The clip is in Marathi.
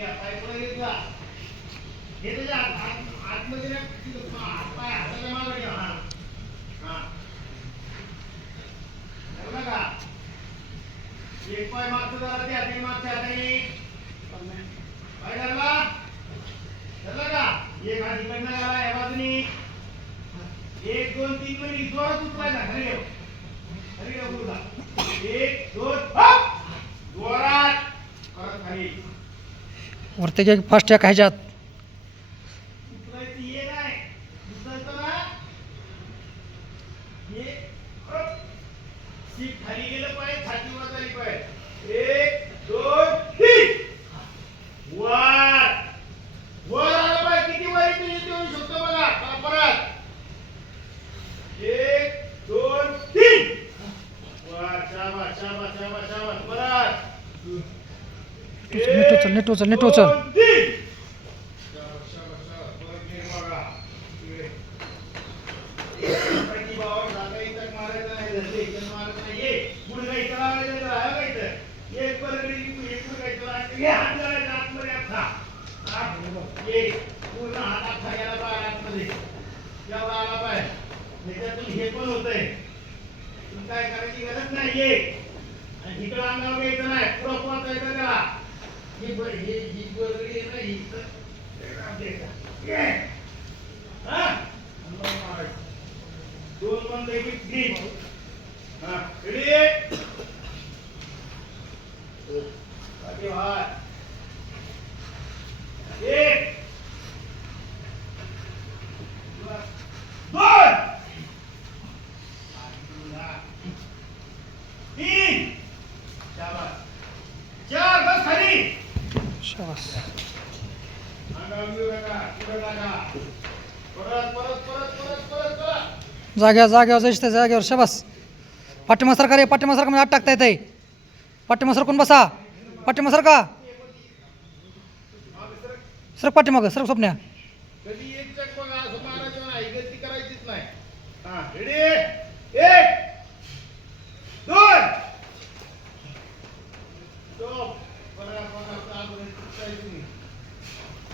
हे तुझ्या आतमध्ये ना हात पाय हाताच्या मागे ठेव. हा हा ठेवला का? एक पाय मागचं जरा त्या हाताने मागच्या हाताने पाय धरला धरला का? एक हात इकडनं घाला या बाजूनी. 1 2 3 मध्ये जोरात उचलायचा. खाली ठेव खाली ठेव गुरुला. 1 2 हप जोरात परत खाली वरती घे फास्ट आहे ह्याच्यात. उचलायची ये नाही उचलायचं ना हे सीट खाली गेलं पाहिजे छाती वर झाली पाहिजे. 1 2 3 वर वर आलं पाहिजे. किती वर येतो येऊ शकतो बघा. परत 1 2 3 वर. शाबास शाबास शाबास शाबास. परत नीट उचल नीट उचल नीट उचल. 1 2 3 शाबास शाबास शाबास. परत नीट बघा. पैकी बाबा जागा इथं मारायचं नाही. धरले इथं मारायचं नाही. ये गुडघा इथं लावायचा तर आहे का इथं. एक परगडी एक गुडघा इथं लावायचा. हे हात लावायचा आतमध्ये आता. ये पूर्ण हात अख्खा गेला पाय आतमध्ये तेवढा आला पाय. त्याच्यातून हे पण होतंय. तुम्ही काय करायची गरज नाही. ये आणि इकडं अंगावर घ्यायचं नाही. पुढं पोचायचं त्याला. ही परगडी नाही इथं ये हा दोन बंद एक ग्रीन. हा रेडी बाकी हात. एक दोन तीन शाबास. 4 बस खाली. शाबास. अंगावर घेऊ नका. पुढे टाका. परत परत परत परत परत परत जाग्यावर जायचं त्या जाग्यावर. शाबास. पाठीमा सरकार आहे. पाठीमा सरकार मध्ये आत टाकता येत आहे. पाठीमा सरकून बसा. पाठीमा सरका सर पाठीमागं सर स्वप्न्या. कधी एक चक बघा असं मारायचं नाही. गलती करायचीच नाही. हा रेडी